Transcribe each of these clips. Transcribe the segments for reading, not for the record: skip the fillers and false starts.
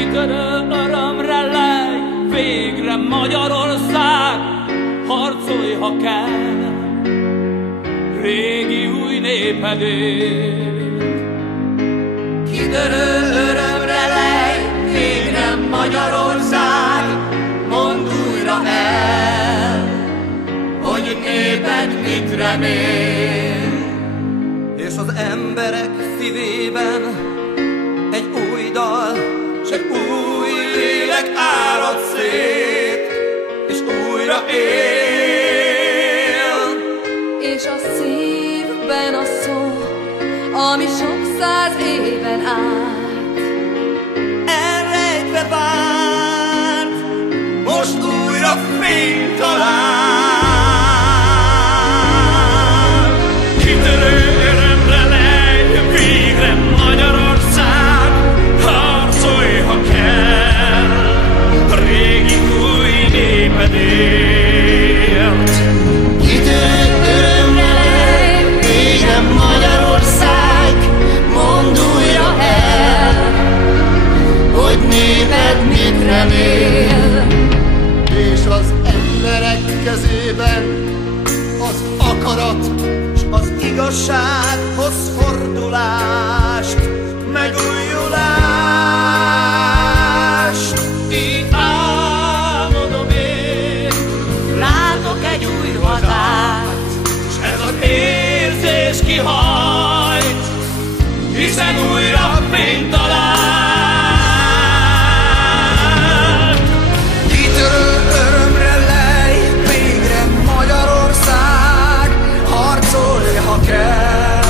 kitörő örömre lej, végre Magyarország, harcolj, ha kell, régi új népedért. Kitörő örömre lej, végre Magyarország, mondd újra el, hogy néped mit remél. És az emberek szívében egy új dal, s egy új lélek árad szét, és újra él. És a szívben a szó, ami sok száz éven át elrejtve várt, most újra fényt talál. Kitörő örömre lej, végre Magyarország, harcolj, ha kell, régi új népedért. Kitörő örömre lej, végre Magyarország, mondd újra el, hogy néped mit remél. És az emberek kezében az akarat s az igazsághoz fordulást, megújulást. Így álmodom én, Látok egy új hazát, s ez az érzés kihajt, hiszen újra fényt talált. Kitörő örömre lej, végre Magyarország, harcolj, ha kell,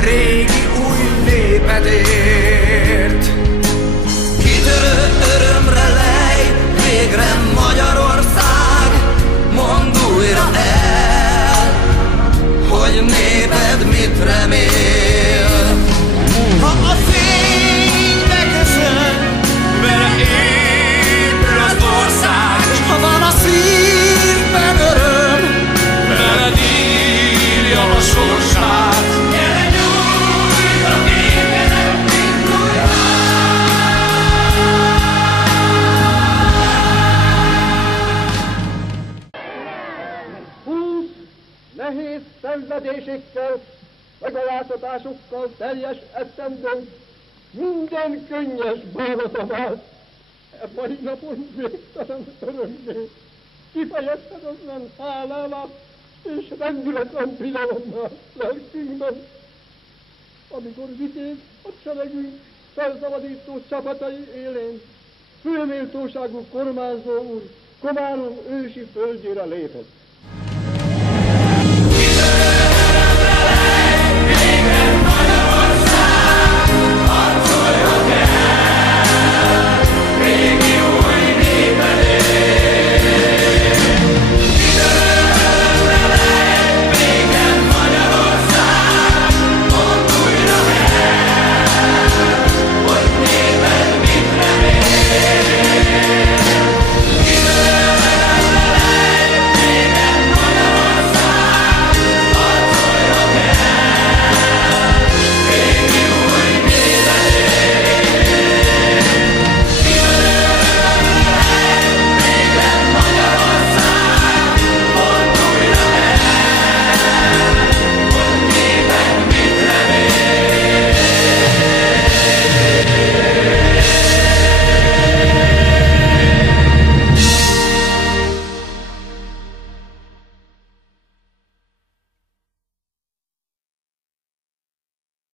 régi új népedért. Kitörő örömre lej, végre Magyarország, mondd újra el, hogy néped mit remél. Ha a fénybe köszön, vele épül az ország, Ha van a szívben öröm, Veled írja a sorsát, gyere nyújt a népedet, mint újra. Nehéz szenvedésekkel, megalázatásokkal teljes esztendőnk minden könnyes bánatom át. E mai napon végtelen örömmé, kifejezhetetlen hálával és rendületlen tilalommal lelkünkben, amikor vitéz hadseregünk felszabadító csapatai élén főméltóságú kormányzó úr Komárom ősi földjére lépett.